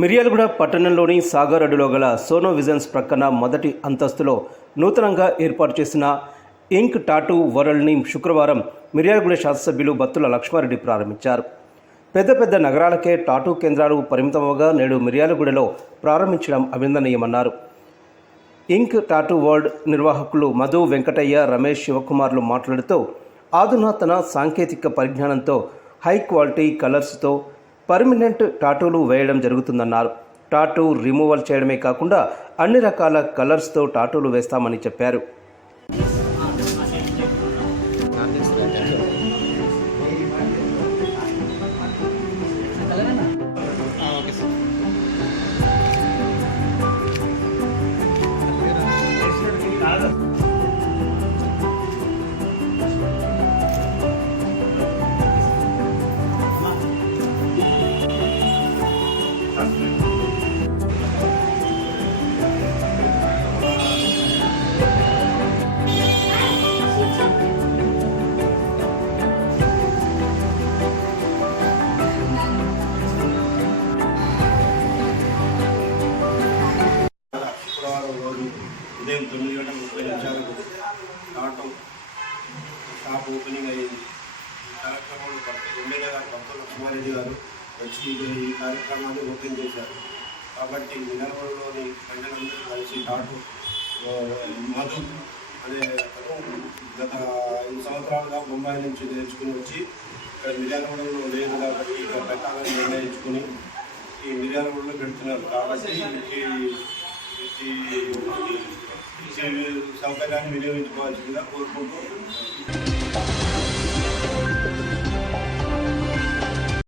మిర్యాలగూడ పట్టణంలోని సాగర్ అడ్డులో గల Sono visions ప్రక్కన మొదటి అంతస్తులో నూతనంగా ఏర్పాటు చేసిన ఇంక్ టాటూ వరల్డ్ని శుక్రవారం మిర్యాలగూడ శాసనసభ్యులు బత్తుల లక్ష్మారెడ్డి ప్రారంభించారు. పెద్ద పెద్ద నగరాలకే టాటూ కేంద్రాలు పరిమితమవగా నేడు మిర్యాలగూడలో ప్రారంభించడం అభినందనీయమన్నారు. ఇంక్ టాటూ వరల్డ్ నిర్వాహకులు మధు, వెంకటయ్య, రమేష్, శివకుమార్లు మాట్లాడుతూ ఆధునాతన సాంకేతిక పరిజ్ఞానంతో హై క్వాలిటీ కలర్స్తో పర్మనెంట్ టాటూలు వేయడం జరుగుతుందన్నారు. టాటూ రిమూవల్ చేయడమే కాకుండా అన్ని రకాల కలర్స్తో టాటూలు వేస్తామని చెప్పారు. ఉదయం 9:30 టాటూ షాప్ ఓపెనింగ్ అయ్యింది. ఈ కార్యక్రమంలో ఎమ్మెల్యే గారు బత్తుల లక్ష్మారెడ్డి గారు వచ్చి ఈ కార్యక్రమాన్ని ఓపెన్ చేశారు. కాబట్టి మిర్యాలగూడలోని ప్రజలందరూ కలిసి టాటూ మధు అనే గత 5 సంవత్సరాలుగా ముంబై నుంచి నేర్చుకుని వచ్చి ఇక్కడ మిర్యాలగూడలో లేదు కాబట్టి ఇక్కడ పెట్టాలని నిర్ణయించుకుని ఈ మిర్యాలగూడలో పెడుతున్నారు. కాబట్టి ఈ సౌకర్యాన్ని వినియోగించుకోవాల్సిందిగా కోరుకుంటూ